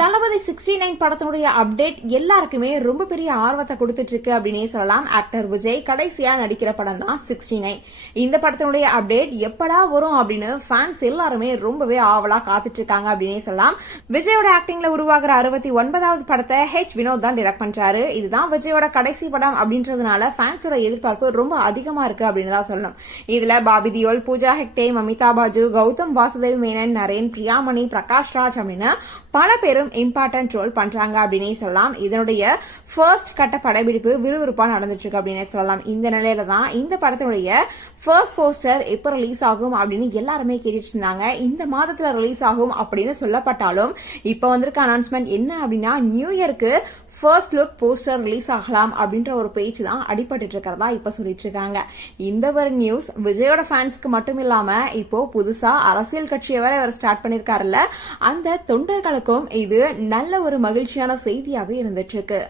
தளபதி 69 படத்தினுடைய அப்டேட் எல்லாருக்குமே ரொம்ப பெரிய ஆர்வத்தை கொடுத்துட்டு இருக்கு அப்படின்னே சொல்லலாம். ஆக்டர் விஜய் கடைசியா நடிக்கிற படம் தான் 69. இந்த படத்தினுடைய அப்டேட் எப்படா வரும் அப்படின்னு ஃபேன்ஸ் எல்லாருமே ரொம்பவே ஆவலா காத்துட்டு இருக்காங்க அப்படின்னே சொல்லலாம். விஜயோட ஆக்டிங்ல உருவாகிற 69வது படத்தை வினோத் தான் டைரக்ட் பண்றாரு. இதுதான் விஜயோட கடைசி படம் அப்படின்றதுனால ஃபேன்ஸோட எதிர்பார்ப்பு ரொம்ப அதிகமா இருக்கு அப்படின்னு தான் சொல்லணும். இதுல பாபி தியோல், பூஜா ஹெக்டே, மமிதா பாஜு, கௌதம் வாசுதேவ் மேனன், நரேன், பிரியாமணி, பிரகாஷ் ராஜ் அப்படின்னு பல பேரும் இம்பார்ட்டன்ட் ரோல் பண்றாங்க அப்படின்னே சொல்லலாம். இதனுடைய ஃபர்ஸ்ட் கட்ட படப்பிடிப்பு விறுவிறுப்பா நடந்துட்டு இருக்கு அப்படின்னே சொல்லலாம். இந்த நிலையில தான் இந்த படத்தினுடைய ஃபர்ஸ்ட் போஸ்டர் எப்ப ரிலீஸ் ஆகும் அப்படின்னு எல்லாருமே கேட்டுட்டு இருந்தாங்க. இந்த மாதத்துல ரிலீஸ் ஆகும் அப்படின்னு சொல்லப்பட்டாலும் இப்ப வந்திருக்க அனௌன்ஸ்மெண்ட் என்ன அப்படின்னா நியூ இயருக்கு ஃபர்ஸ்ட் லுக் போஸ்டர் ரிலீஸ் ஆகலாம் அப்படின்ற ஒரு பேச்சு தான் அடிபட்டு இருக்கிறதா இப்ப சொல்லிட்டு இருக்காங்க. இந்த ஒரு நியூஸ் விஜயோட ஃபேன்ஸ்க்கு மட்டும் இல்லாம இப்போ புதுசா அரசியல் கட்சியை வரை அவர் ஸ்டார்ட் பண்ணிருக்காருல்ல, அந்த தொண்டர்களுக்கும் இது நல்ல ஒரு மகிழ்ச்சியான செய்தியாவே இருந்துட்டு இருக்கு.